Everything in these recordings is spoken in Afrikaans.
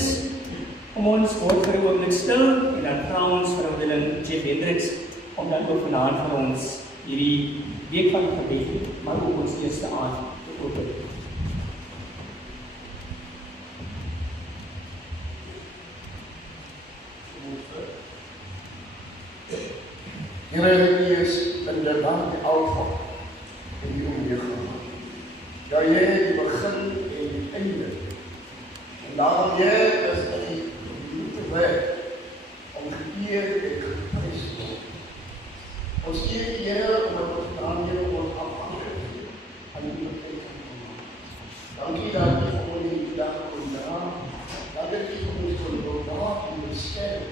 is. Kom ons word vir 'n oomblik stil en dan vra ons vir ouderling Jeff Hendricks om dan ook vanaand vir ons hierdie week van gebed, maar ook ons eerste aand te open. Here, U is inderdaad die Alfa en die Omega. Ja, Jy die begin en die einde. En daarom Jy is die weg om geëer en geprys te word. Ons eer die Here omdat ons aan Jou word afhanklik aan die partij van Allah. Dankie dat U vir ons die dag kon dra. Dankie dat U vir ons kon bewaar en beskerm.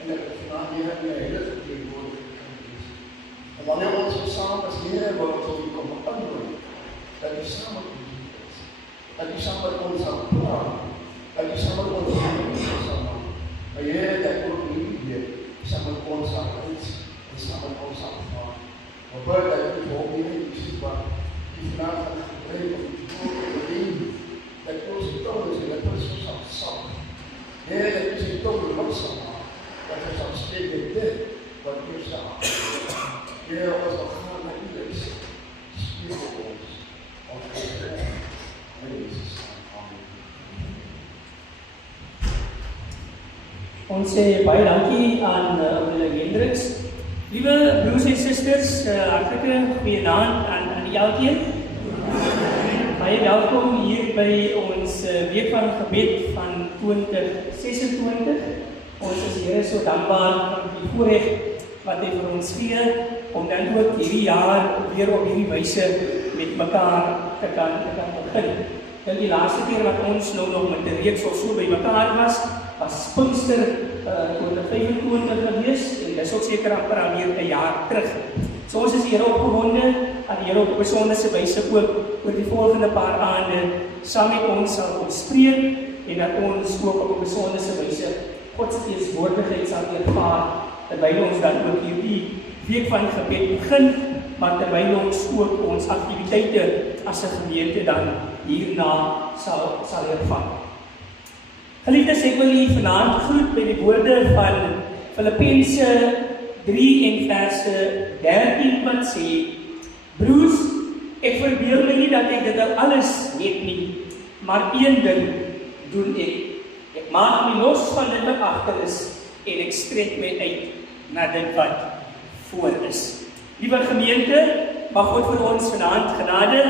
En dat ons na Here in die heilige tegenwoordigheid. En wanneer ons saam as Here wil ons op U kom antwoord, dat U saam met ons is, dat U saam met ons sal praat, dat U saam met ons sal maak. Maar Here, dat ook U weer saam met ons sal uit en saam met ons sal vaar. Maar bid dat U vir hom Here U sê wat U vandaag gaan gebruik om U te bedien, dat ons tong is en dat ons sal sal. Here, dat U sy tong los sal maak, dat U sal spreek met dit wat U sal. Here, ons wil gaan na U is. Stuur op ons. Ons gesprek. In Jesus naam. Amen. Ons sê baie dankie aan ouderling Hendricks. Liewe broers en susters, hartlike goeienaand aan elkeen. Baie welkom hier by ons week van gebed van 2026. Ons is Here so dankbaar vir die voorreg wat hy vir ons gee, om dan ook hierdie jaar weer op hierdie wyse met mekaar te kan begin. En die laaste keer wat ons nou nog met 'n reeks of so by mekaar was Pinkster 2025 gewees, en dis ook seker amper alweer 'n jaar terug. So ons is Here opgewonde, dat die Here op 'n besondere wyse ook oor die volgende paar aande saam met ons sal spreek, en dat ons ook op 'n besondere wyse God se teenwoordigheid sal ervaar, terwyl ons dan ook hierdie week van gebed begin, maar terwyl ons ook ons aktiwiteite as 'n gemeente dan hierna sal ervaar. Geliefdes, ek wil julle vanaand groet by die woorde van Filippense 3 en verse 13 wat sê: Broers, ek verbeel my nie dat ek dit alles weet nie, maar een ding doen ek. Ek maak my los van dit wat agter is, en ek strek my uit na dit wat voor is. Liewe gemeente, mag God vir ons vanaand genade,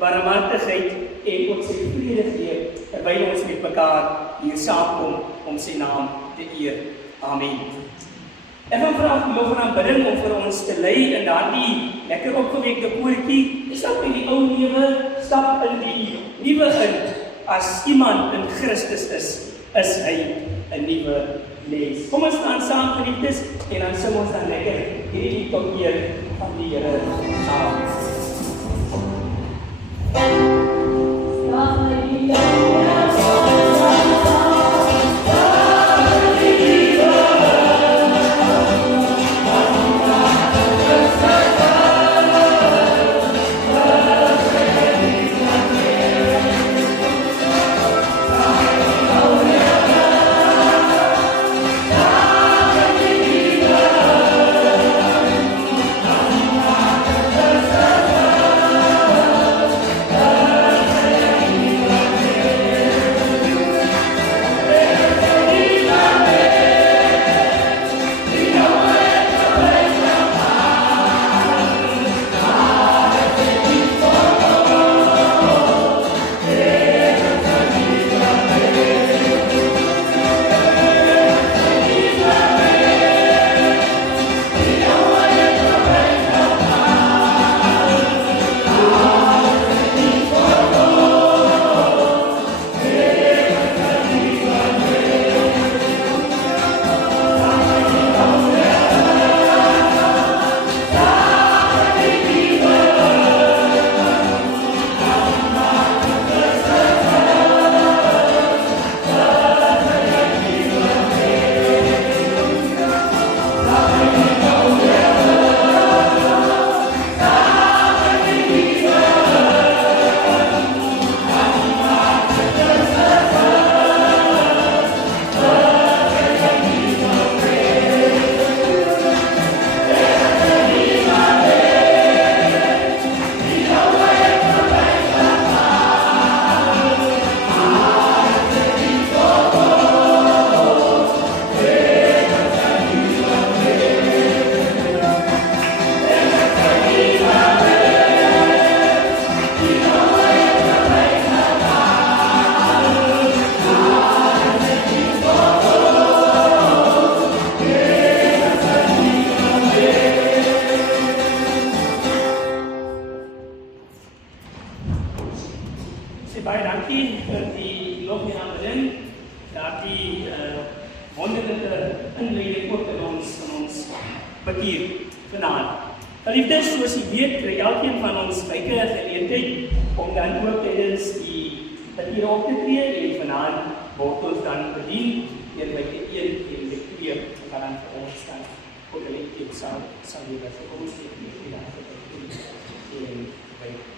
barmhartigheid en ons sy vrede gee, terwyl ons met mekaar hier saamkom om sy naam te eer. Amen. Ek wil vra vir nog 'n aanbidding om vir ons te lei in daardie lekker opgewekte koortjie. Stap in die ou lewe, stap in die nuwe in. As iemand in Christus is hy 'n nuwe mens. Kom ons staan saam, geliefdes, en dan sing ons dan lekker hierdie tot eer van die Here saam. Let's go. daardie wonderlike inleiding ook in ons bekeer vanaand. Geliefdes, soos jy weet, kry elkeen van ons byke geleentheid om dan ook tydens die bekeer op te tree en vanaand word ons dan bedien deur byke 1 en byke 2 en dan vir ons dan ook geleentheid sal wees vir ons te gee en byke.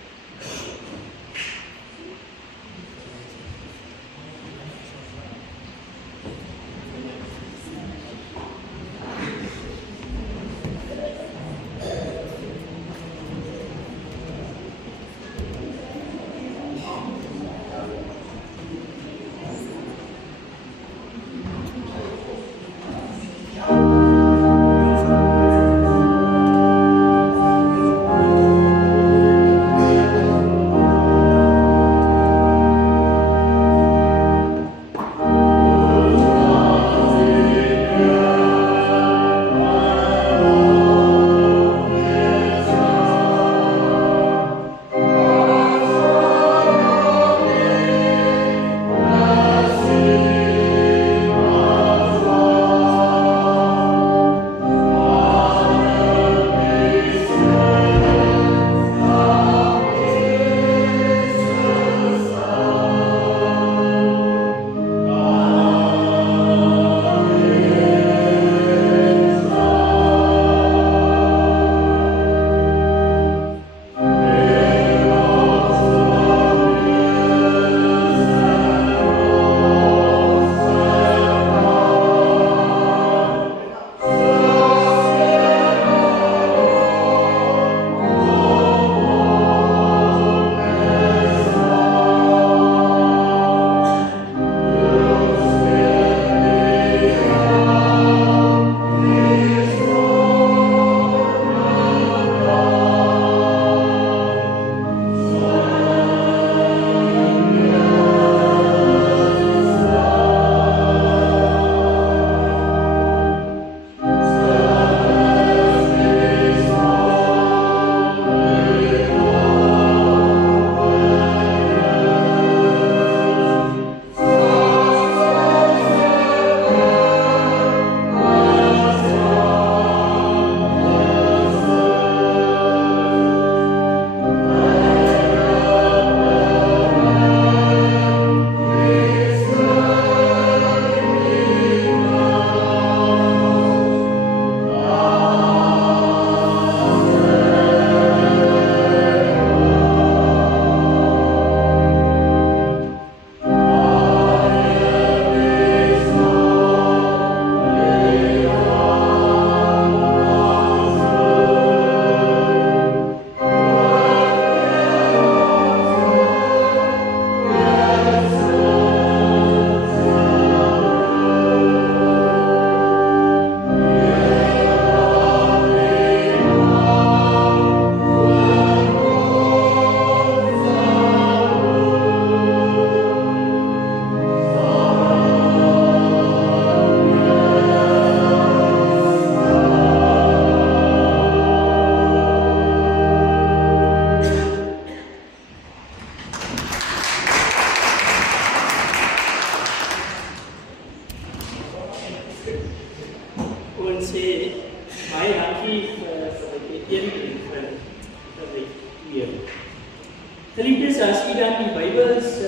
Geliefdes, as u dan die Bybels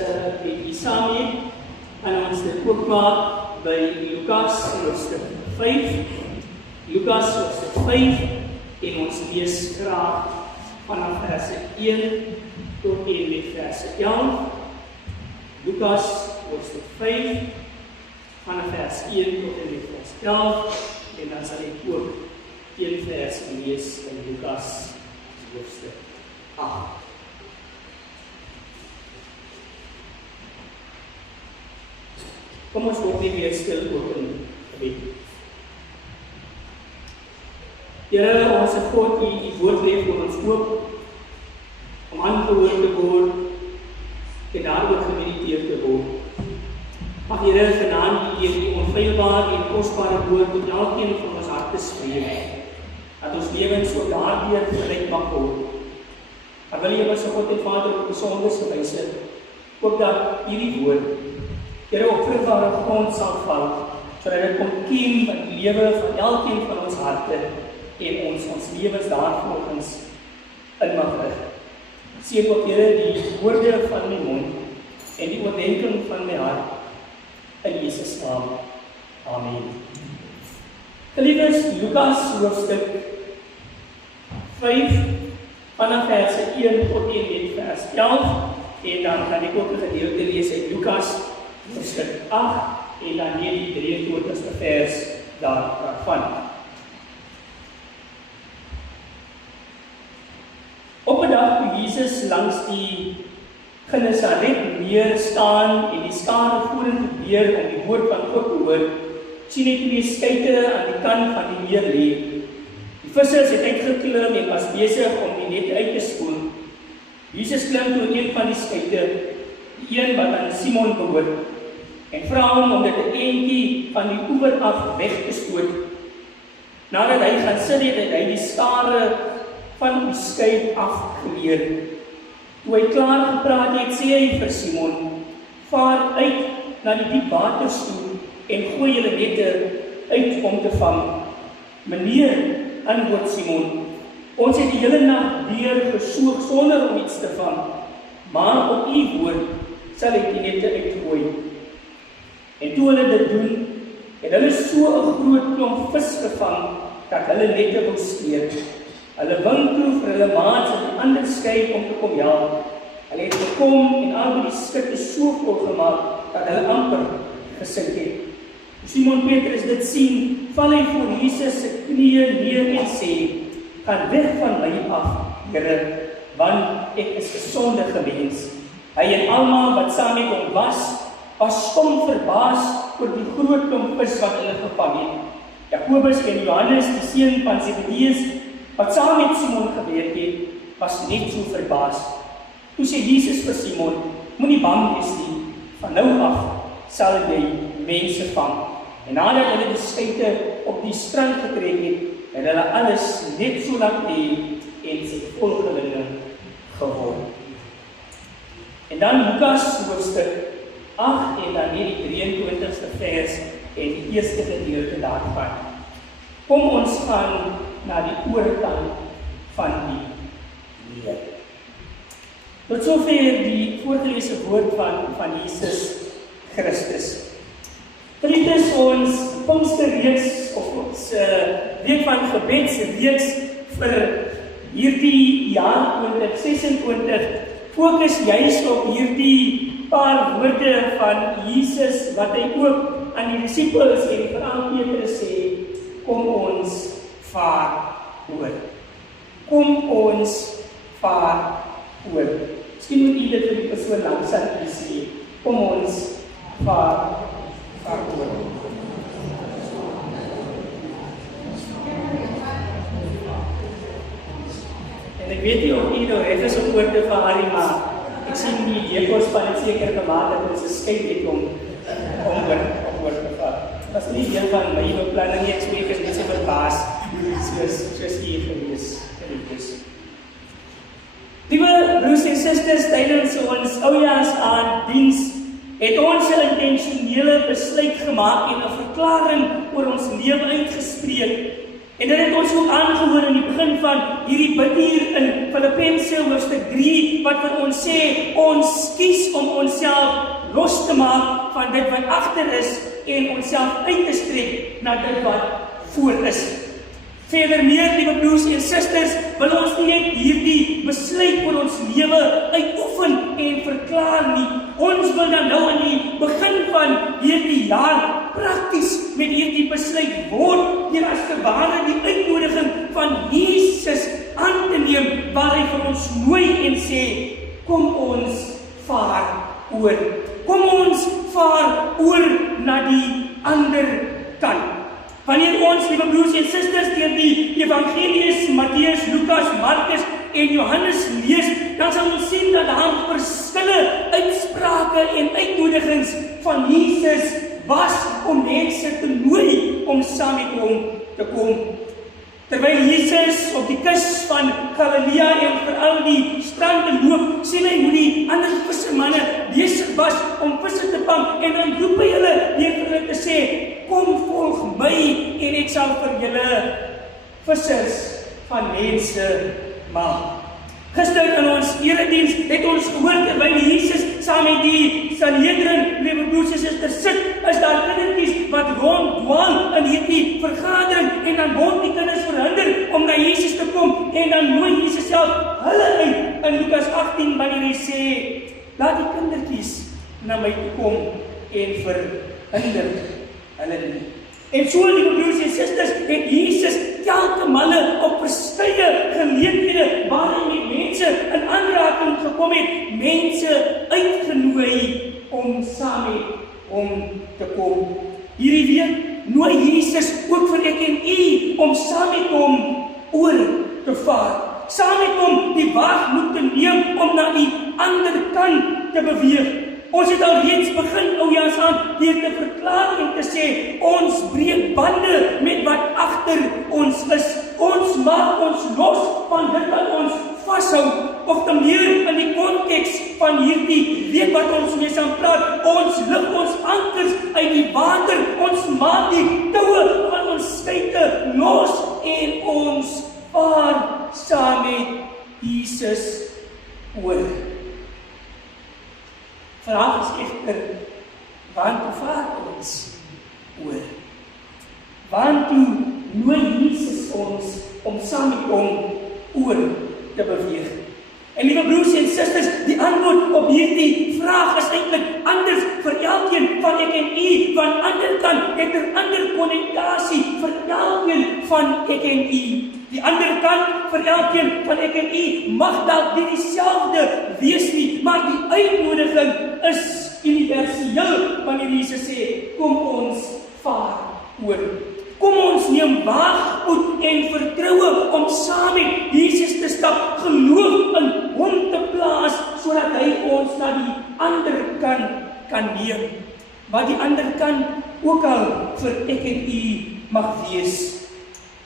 bietjie saam het, gaan ons dit oopmaak by Lukas hoofstuk 5. Lukas hoofstuk 5 en ons lees graag vanaf verse 1 tot en met verse 11. Lukas hoofstuk 5 vanaf vers 1 tot en met vers 11 en dan sal ek ook een vers lees in Lukas hoofstuk 8. Kom ons word nie weer stil ook in gebed. Here, ons God, u woord lê voor ons oop om aangehoor te word en daaroor gemediteer te word. Mag Here vanaand deur die onfeilbare en kosbare woord tot elkeen van ons harte spreek, dat ons lewens ook daardeur verryk mag word. Ek wil U, ons God en Vader, op 'n besondere wyse ook dat hierdie woord Here op vrugbare grond sal val, sodat dit ontkiem van die lewe van elkeen van ons harte en ons lewens daarvolgens in mag rig. Seën ook Here die woorde van my mond en die oordeenking van my hart in Jesus naam. Amen. Geliefdes, Lukas hoofstuk 5 vanaf verse 1 tot 1 met vers 11 en dan gaan ek ook 'n gedeelte lees uit Lukas hoofstuk 8 en dan net die 23ste vers daarvan. Op 'n dag toe Jesus langs die Genesaret meer staan en die skare vorentoe beer om die woord van God te hoor, sien hy 2 skeite aan die kant van die meer lê. Die vissers het uitgeklim en was besig om die net uit te spoel. Jesus klim toe een van die skeite, die een wat aan Simon behoort, en vra hom om dit 'n entjie van die oewer af weg te stoot. Nadat hy gaan sit het hy die skare van die skei afgeleer. Toe hy klaar gepraat het, sê hy vir Simon, vaar uit na die diep waters toe en gooi julle nette uit om te vang. Meneer, antwoord Simon, ons het die hele nag deur gesoog sonder om iets te vang, maar op u woord sal ek die nette uitgooi. En toe hulle dit doen, het hulle so 'n groot klomp vis gevang, dat hulle nette wou skeer. Hulle wink toe vir hulle maats in die ander skei om te kom help. Hulle het gekom en al die skip is so vol gemaak, dat hulle amper gesink het. Simon Petrus dit sien, val hy voor Jesus se knieë neer en sê, gaan weg van my af, Here, want ek is 'n sondige mens. Hy en almal wat saam met hom was stom verbaas oor die groot klomp vis wat hulle gevang het. Jakobus en Johannes, die seun van Zebedeus, wat saam met Simon gewerk het, was net so verbaas. Toe sê Jesus vir Simon, moenie bang wees nie, van nou af sal jy mense vang. En nadat hulle die skeite op die strand getrek het hulle alles net so laat lê en sy volgelinge geword. En dan Lukas hoofstuk 8 en dan die 23ste vers en die eerste gedeelte daarvan. Kom ons gaan na die oorkant van die meer. Tot sover die voorgelese woord van Jesus Christus. Dit is ons Pinksterreeks of ons week van gebedsreeks vir hierdie jaar 2026 fokus juis op hierdie paar woorde van Jesus wat hy ook aan die disippels en veral Petrus sê, kom ons vaar oor. Kom ons vaar oor. Miskien moet u dit vir die persoon langs aan u sê, kom ons vaar oor. En ek weet nie of u nou reg is om oor te vaar nie, maar ek sien die jeugospan het seker gemaak dat ons 'n skei het om oor te vaar. Dat is nie deel van my beplanning nie, ek spreek is net so verbaas, soos hier gewees. Liewe broers en susters, tydens ons oujaarsaanddiens het ons 'n intentionele besluit gemaak en 'n verklaring oor ons lewe uitgespreek. En dit het ons ook aangehoor in die begin van hierdie bid hier in Filippense hoofstuk 3, wat vir ons sê, ons kies om onsself los te maak van dit wat agter is en onsself uit te strek na dit wat voor is. Verder meer, liewe broers en susters, wil ons nie net hierdie besluit oor ons lewe uitoefen en verklaar nie. Ons wil dan nou aan die begin van hierdie jaar prakties met hierdie besluit word, deur as te ware die uitnodiging van Jesus aan te neem, waar hy vir ons nooi en sê, kom ons vaar oor. Kom ons vaar oor na die ander kant. Wanneer ons, liewe broers en susters, deur die evangelies, Matteus, Lukas, Markus en Johannes lees, dan sal ons sien dat daar verskillende uitsprake en uitnodigings van Jesus was om mense te nooi om saam met hom te kom. Terwyl Jesus op die kus van Galilea en veral die strande loop, sien hy hoe die ander vissermanne besig was om visse te vang en dan roep hy hulle deur vir hulle te sê, kom volg my en ek sal vir julle vissers van mense maak. Gister in ons erediens het ons gehoor terwyl Jesus saam met die Sanhedrin, liewe broers en susters, sit, is daar kindertjies wat ronddwaal in hierdie vergadering en dan word die kinders verhinder om na Jesus te kom en dan nooi Jesus self hulle uit in Lukas 18 wanneer hy sê, laat die kindertjies na my toe kom en verhinder hulle nie. En so, liewe broers en susters, het Jesus telke male op verskeie geleenthede waar hy met mense in aanraking gekom het, mense uitgenooi om saam met hom te kom. Hierdie week nooi Jesus ook vir ek en u om saam met hom oor te vaar. Saam met hom die waagmoed te neem om na die ander kant te beweeg. Ons het al reeds begin, oujaars aan, deur te verklaar en te sê, ons breek bande met wat agter ons is. Ons maak ons los van dit wat ons vashou, of te meer in die konteks van hierdie week wat ons mee saam praat, ons lig ons ankers uit die water, ons maak die toue van ons skeite los en ons vaar saam met Jesus oor. Vraag is echter, waartoe vaar ons oor? Waartoe nooi Jesus ons om saam met hom oor te beweeg? En liewe broers en susters, die antwoord op hierdie vraag is eintlik anders vir elkeen van ek en u, van ander kant het ander konnotasie vir elkeen van ek en u. Die ander kant vir elkeen van ek en u mag dalk nie dieselfde wees nie, maar die uitnodiging is universeel wanneer Jesus sê, kom ons vaar oor. Kom ons neem waagmoed en vertroue om saam met Jesus te stap, geloof in hom te plaas, sodat hy ons na die ander kant kan neem. Wat die ander kant ook al vir ek en u mag wees.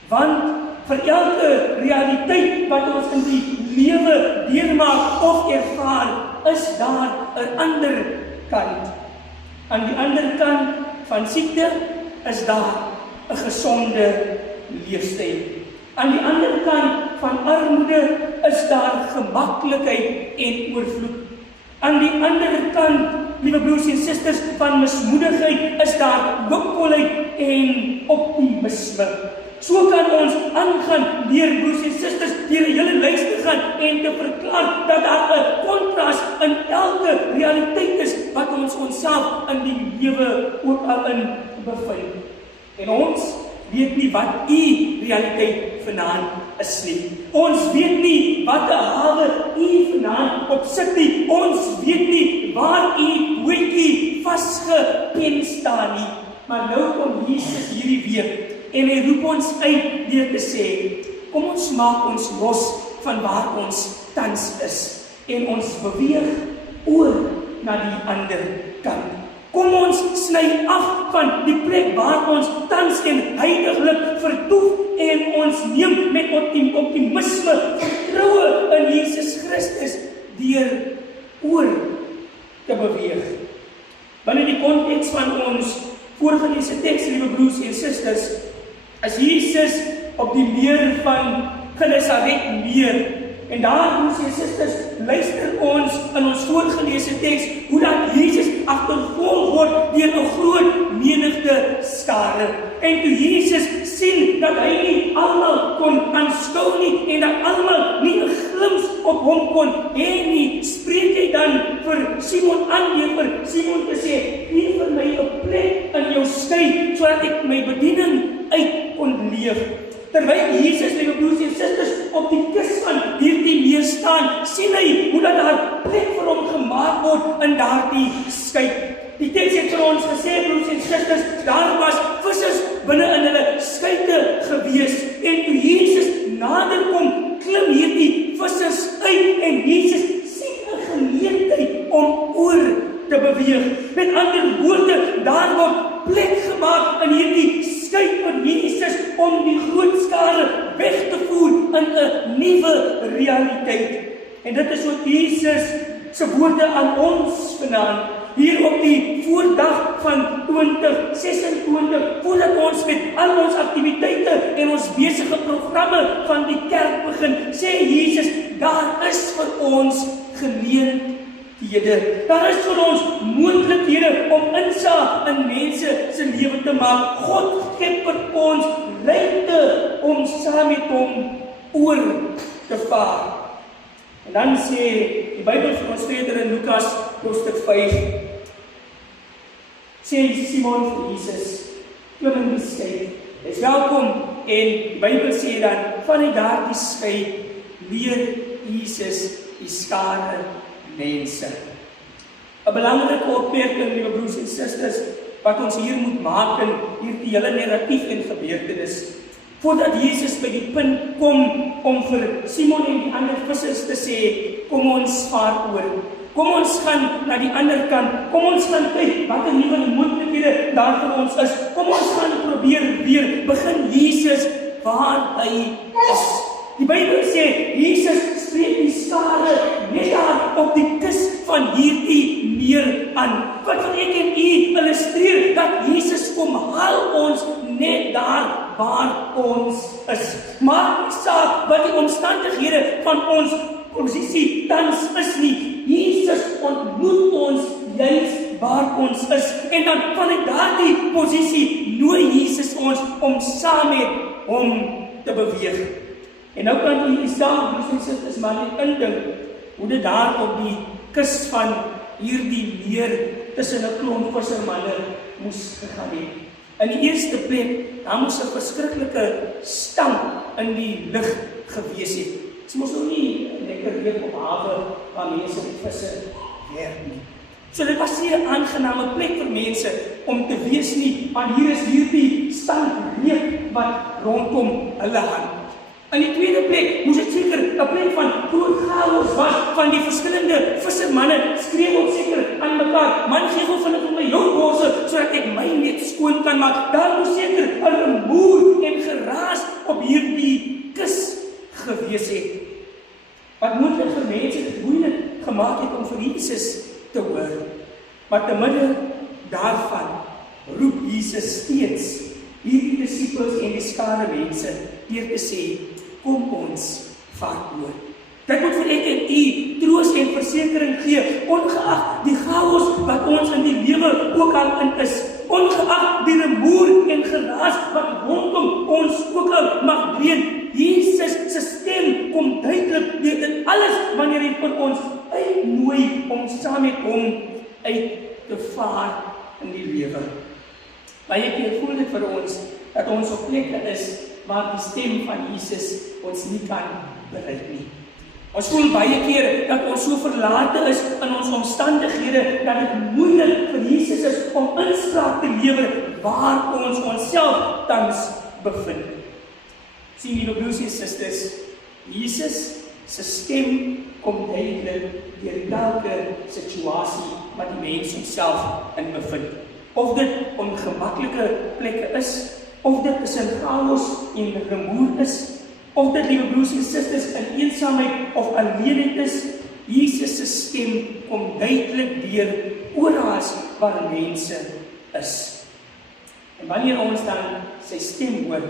Want vir elke realiteit wat ons in die lewe deurmaak of ervaar, is daar 'n ander kant. Aan die ander kant van siekte is daar 'n gesonde leefstyl. Aan die ander kant van armoede is daar gemaklikheid en oorvloed. Aan die ander kant, liewe broers en susters, van mismoedigheid is daar hoopvolheid en optimisme. So kan ons aangaan deur broers en susters deur 'n hele lys te gaan en te verklaar dat daar 'n kontras in elke realiteit is wat ons onsself in die lewe ook al in bevind. En ons weet nie wat u realiteit vanaand is nie. Ons weet nie wat 'n hawe u vanaand op sit nie. Ons weet nie waar u bootjie vasgepen staan nie. Maar nou kom Jesus hierdie week en hy roep ons uit deur te sê, kom ons maak ons los van waar ons tans is en ons beweeg oor na die ander kant. Kom ons sny af van die plek waar ons tans en heiliglik vertoef en ons neem met optimisme vertroue in Jesus Christus deur oor te beweeg. Binne die konteks van ons voorgelese teks, liewe broers en susters, is Jesus op die meer van Genesaret meer. En daar, broers en susters, luister ons in ons voorgelese teks hoe dat Jesus agtervolg word deur 'n groot menigte skare. En toe Jesus sien dat hy nie almal kon aanskou nie en dat almal nie 'n glimps op hom kon hê nie, spreek hy dan vir Simon aan deur vir Simon te sê, gee vir my 'n plek in jou skei sodat ek my bediening uit kon leef. Terwyl Jesus, liewe broers en susters, op die kus van hierdie meer staan, sien hy hoe dat daar plek vir hom gemaak word in daardie skei. Die teks het vir ons gesê, broers en susters, daar was vissers binne in hulle skeite gewees. En toe Jesus nader kom, klim hierdie vissers uit en Jesus sien 'n geleentheid om oor te beweeg. Met ander woorde, daar word plek gemaak in hierdie skei vir Jesus om die groot skare in 'n nuwe realiteit. En dit is ook Jesus se woorde aan ons vanaand, hier op die voordag van 2026, voordat ons met al ons aktiwiteite en ons besige programme van die kerk begin, sê Jesus, daar is vir ons geleenthede. Daar is vir ons moontlikhede om insaag in mense se lewe te maak. God gee vir ons ruimte om saam met hom oor te vaar. En dan sê die Bybel vir ons verder in Lukas hoofstuk 5, sê Simon vir Jesus, klim in die skei, is welkom, en die Bybel sê dan, van die daardie skei, leer Jesus die skare mense. 'n Belangrike opmerking, liewe broers en susters, wat ons hier moet maak in hierdie hele narratief en gebeurtenis. Voordat Jesus by die punt kom om vir Simon en die ander vissers te sê, kom ons vaar oor. Kom ons gaan na die ander kant. Kom ons gaan kyk wat 'n nuwe moontlikhede daar vir ons is. Kom ons gaan probeer weer. Begin Jesus waar hy is. Die Bybel sê, Jesus spreek die skare net daar op die kus van hierdie meer aan. Wat wil ek en u illustreer? Dat Jesus kom haal ons net daar waar ons is. Maak nie saak wat die omstandighede van ons posisie tans is nie. Jesus ontmoet ons juis waar ons is. En dan vanuit daardie posisie nooi Jesus ons om saam met hom te beweeg. En nou kan u saam, broers en susters, maar net indink hoe dit daar op die kus van hierdie meer tussen 'n klomp vissermanne moes gegaan het. In die eerste plek, daar moes 'n verskriklike stank in die lug gewees het. Dit moes nou nie lekker reuk op hawe waar mense met visse werk nie. So dit was nie 'n aangename plek vir mense om te wees nie, want hier is hierdie stank reuk wat rondom hulle hang. In die tweede plek moes dit seker 'n plek van groot chaos was, van die verskillende vissermanne skree ook seker aan mekaar, man gee gou vinnig vir my jou borse, sodat ek my net skoon kan maak. Daar moes seker 'n rumoer en geraas op hierdie kus gewees het, wat moontlik vir mense dit moeilik gemaak het om vir Jesus te hoor. Maar te midde daarvan roep Jesus steeds hierdie disippels en die skare mense deur te sê, kom ons vaar oor. Dit moet vir ek en u troos en versekering gee, ongeag die chaos wat ons in die lewe ook al in is, ongeag die rumoer en geraas wat rondom ons ook al mag dreun. Jesus se stem kom duidelik deur dit alles wanneer hy vir ons uitnooi om saam met hom uit te vaar in die lewe. Baie keer voel dit vir ons dat ons op plekke is waar die stem van Jesus ons nie kan bereik nie. Ons voel baie keer dat ons so verlate is in ons omstandighede dat dit moeilik vir Jesus is om inspraak te lewer waar ons onsself tans bevind. Sien, liewe broers en susters, Jesus se stem kom duidelik deur elke situasie wat die mens homself in bevind. Of dit ongemaklike plekke is, of dit is in chaos en rumoer is, of dit, liewe broers en susters, in eensaamheid of alleenheid is, Jesus se stem kom duidelik deur oral waar mense is. En wanneer ons dan sy stem hoor,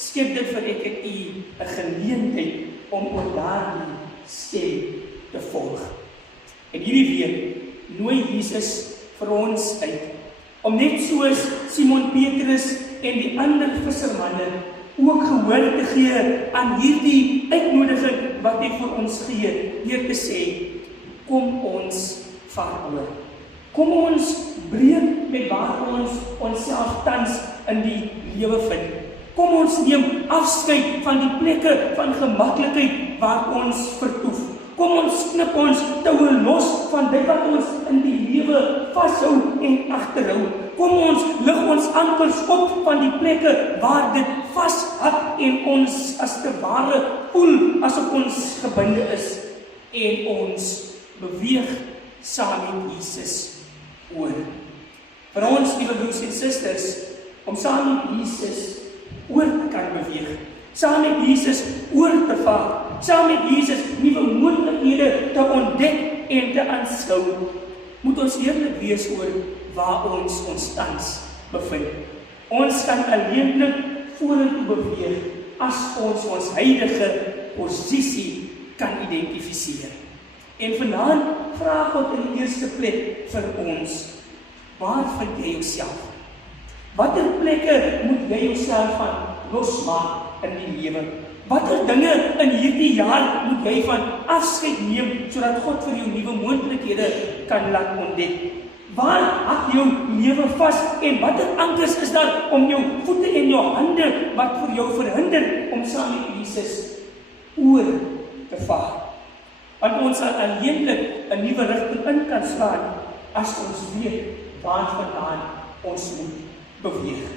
skep dit vir ek en u 'n geleentheid om oor daardie stem te volg. En hierdie week nooi Jesus vir ons uit om net soos Simon Petrus en die ander vissermanne ook gehoor te gee aan hierdie uitnodiging wat hy vir ons gee, deur te sê, kom ons vaar oor. Kom ons breek met waar ons onsself tans in die lewe vind. Kom ons neem afskeid van die plekke van gemaklikheid waar ons vertoef. Kom ons knip ons toue los van dit wat ons in die lewe vashou en agterhou. Kom ons lig ons ankers op van die plekke waar dit vashak en ons as te ware voel asof ons gebinde is. En ons beweeg saam met Jesus oor. Vir ons, liewe broers en susters, om saam met Jesus oor te kan beweeg, saam met Jesus oor te vaar, saam met Jesus nuwe moontlikhede te ontdek en te aanskou, moet ons eerlik wees oor waar ons tans bevind. Ons kan alleenlik vorentoe beweeg as ons huidige posisie kan identifiseer. En vanaand vra God in die eerste plek vir ons, waar vind jy jouself? Watter plekke moet jy jouself van losmaak in die lewe? Watter dinge in hierdie jaar moet jy van afskeid neem, sodat God vir jou nuwe moontlikhede kan laat ontdek? Waar hak jou lewe vas en watter ankers is daar om jou voete en jou hande wat vir jou verhinder om saam met Jesus oor te vaar? Want ons sal alleenlik 'n nuwe rigting in kan slaan as ons weet waar vandaan ons moet beweeg.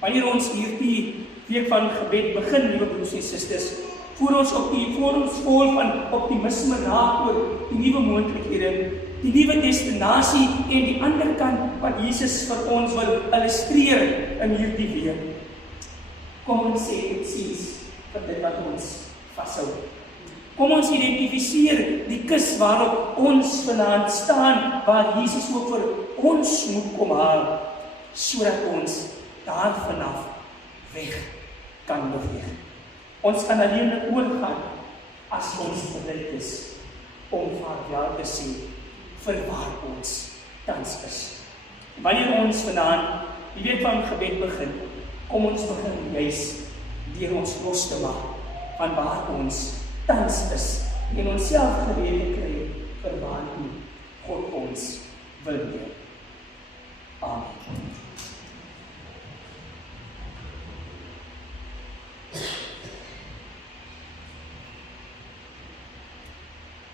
Wanneer ons hierdie week van gebed begin, liewe broers en susters, voor ons vol van optimisme raak oor die nuwe moontlikhede, die nuwe destinasie en die ander kant wat Jesus vir ons wil illustreer in hierdie week. Kom ons sê presies vir dit wat ons vashou. Kom ons identifiseer die kus waarop ons vanaand staan, waar Jesus ook vir ons moet kom haal, sodat ons daar vanaf weg kan beweeg. Ons kan alleenlik oorgaan as ons bereid is om vaarwel te sê vir waar ons tans is. Wanneer ons vanaand die week van gebed begin, kom ons begin juis deur ons los te maak van waar ons tans is en onsself gereed kry vir waar God ons wil leer. Amen.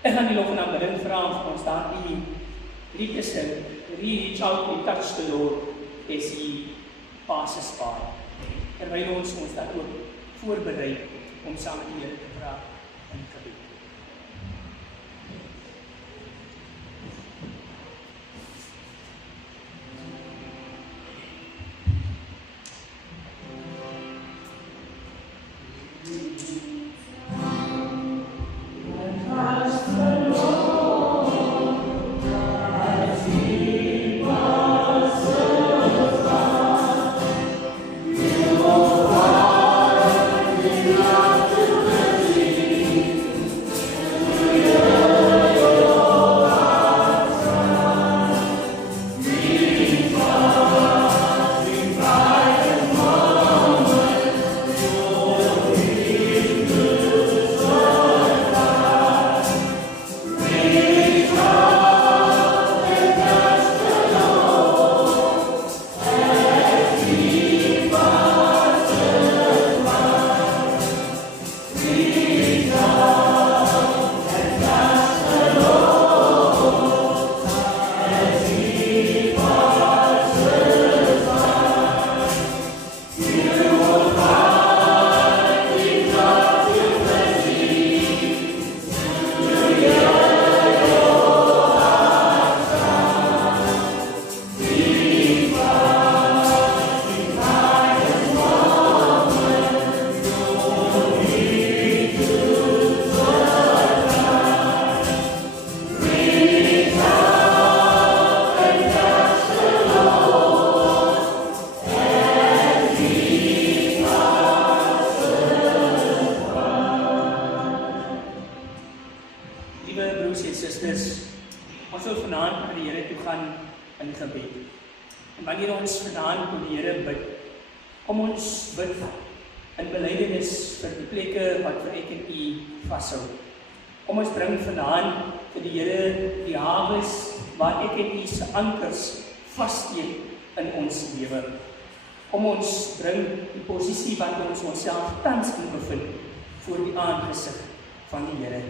Ek gaan die lof en aanbidding vra vir ons daardie lied te sing, Reach Out, We Touch the Lord, as He passes by. Terwyl ons daar ook voorberei om saam met die Here te praat in gebed. Kom ons bring vanaand vir die Here die hawes waar ek en u se ankers vassteek in ons lewe. Kom ons bring die posisie wat ons onsself tans in bevind voor die aangesig van die Here.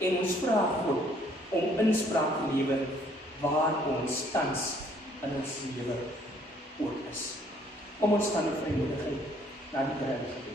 En ons vra God om inspraak te lewer waar ons tans in ons lewe ook is. Kom ons gaan in vrymoedigheid na die Here gebed.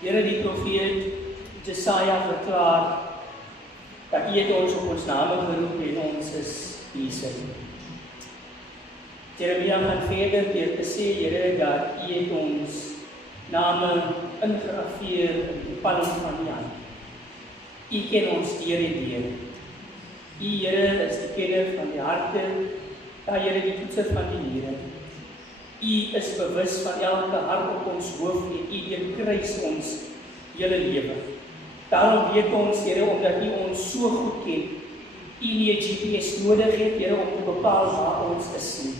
Here die profeet Jesaja verklaar dat U het ons op ons name geroep en ons is U se. Jeremia gaan verder deur te sê, Here, dat U het ons name ingegraveer in die palm van U hand. U ken ons deur en deur. U, Here, is die kenner van die harte, ja, Here, die toetser van die niere. U is bewus van elke hart op ons hoof en U deurkruis ons hele lewe. Daarom weet ons, Here, omdat U ons so goed ken, U nie 'n GPS nodig het, Here, om te bepaal waar ons is nie.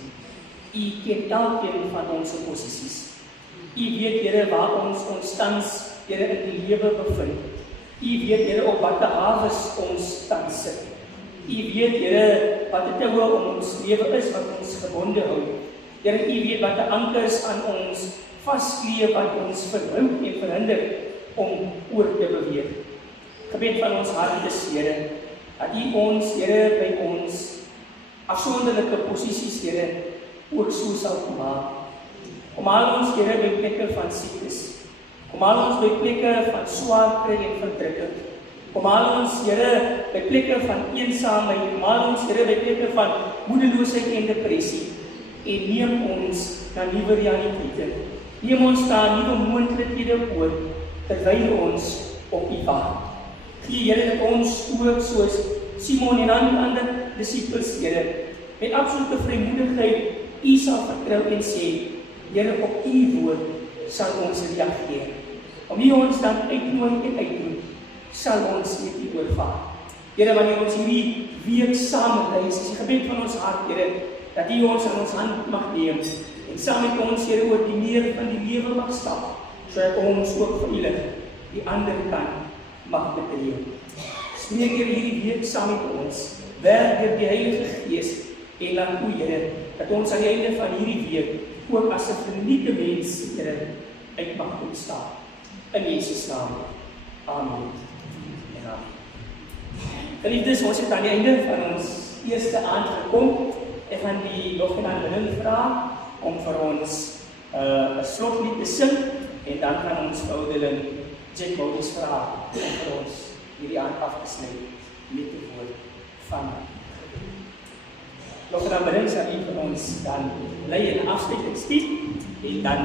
U ken elkeen van ons posisies. U weet, Here, waar ons tans, Here, in die lewe bevind. U weet, Here, op watter hawes ons tans sit. U weet, Here, wat die toue om ons lewe is, wat ons gebonde hou. Here, U weet wat die ankers aan ons vaskleef, wat ons verhou en verhinder om oor te beweeg. Gebed van ons hart is, Here, dat U ons, Here, by ons afsonderlike posisies, Here, ook so sal maak. Kom haal ons, Here, by plekke van siektes. Kom haal ons by plekke van swaar kry en verdrukking. Kom haal ons, Here, by plekke van eensaamheid. Kom haal ons, Here, by plekke van moedeloosheid en depressie. En neem ons na nuwe realiteite. Neem ons na nuwe moontlikhede oor, terwyl ons op U wag. Gee, Here, dat ons ook soos Simon en al die ander disippels, Here, met absolute vrymoedigheid U sal vertrou en sê, Here, op U woord sal ons reageer. Om U ons dan uitnooi en uitdoen, sal ons met U oorvaar. Here, wanneer ons hierdie week saam reis, is die gebed van ons hart, Here, dat U ons in ons hand mag neem, en saam met ons, Here, oor die meer van die lewe mag stap, sodat ons ook veilig die ander kant mag betree. Spreek, Here, hierdie week saam met ons, werk deur die Heilige Gees, en laat U, Here, dat ons aan die einde van hierdie week ook as 'n verniete mens, Here, uit mag ontstaan. In Jesus naam. Amen. En amen. Geliefdes, ons het aan die einde van ons eerste aand gekom. Ek gaan die lofgenaamde Lynn vra om vir ons 'n slotlied te sing, en dan gaan ons ouderling Jack Bowles vra om vir ons hierdie aand af te sluit met die woord van lofgenaamde Lynn sal vir ons dan lei en afsluitingslied, en dan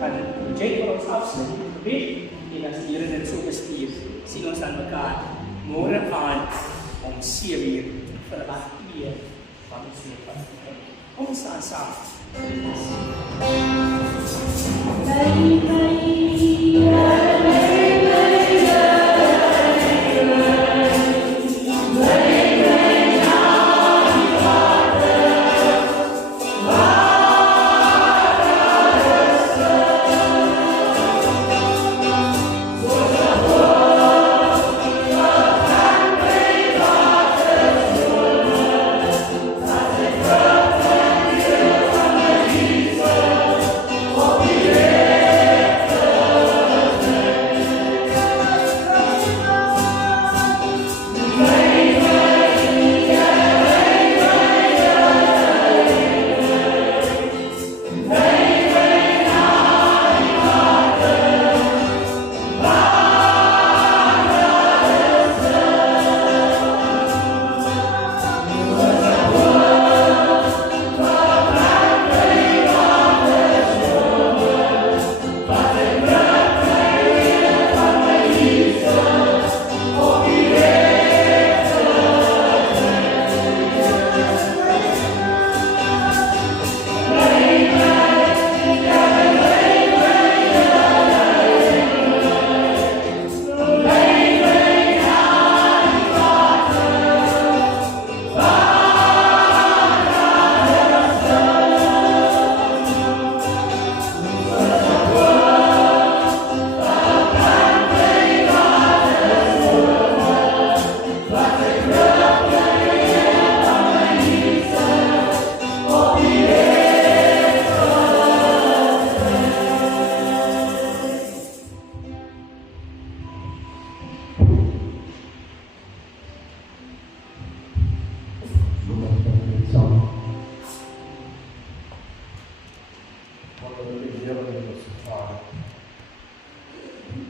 gaan Jack vir ons afsluit met gebed, en as die Here dit so bestuur, sien ons dan mekaar môre aand om 7:00 vir 8 uur van ons lewe. Kom ons staan saam.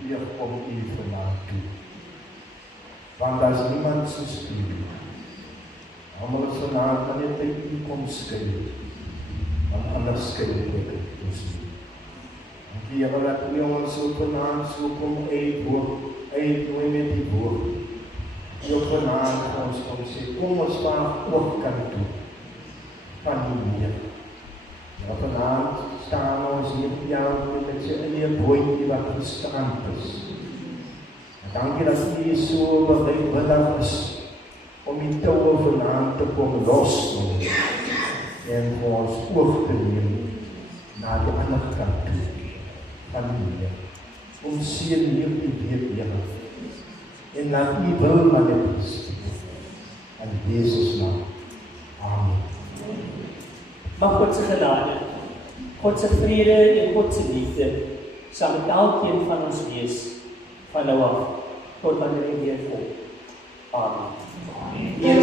weer om U vanaand toe. Want daar is niemand soos U. Almal is vanaand aan net by U kom skyn. Want anders skyn ek ons nie. Dankie Here dat U ons so vanaand so kom uitnooi met die woord. U vanaand ons kom sê, kom ons van oorkant toe. Van die meer. Ja, vanaand staan ons hier met jou met sy in die bootjie wat gestrand is. En dankie dat U so bereidwillig is om die touwe vanaand te kom losmaak en vir ons oog te neem na die ander kant toe van die Here. Om seën hier die week, Here. En laat U wil manifesteer. In Jesus naam. Amen. Mag God se genade, God se vrede en God se liefde saam met elkeen van ons wees van nou af tot wanneer hy weer kom. Amen.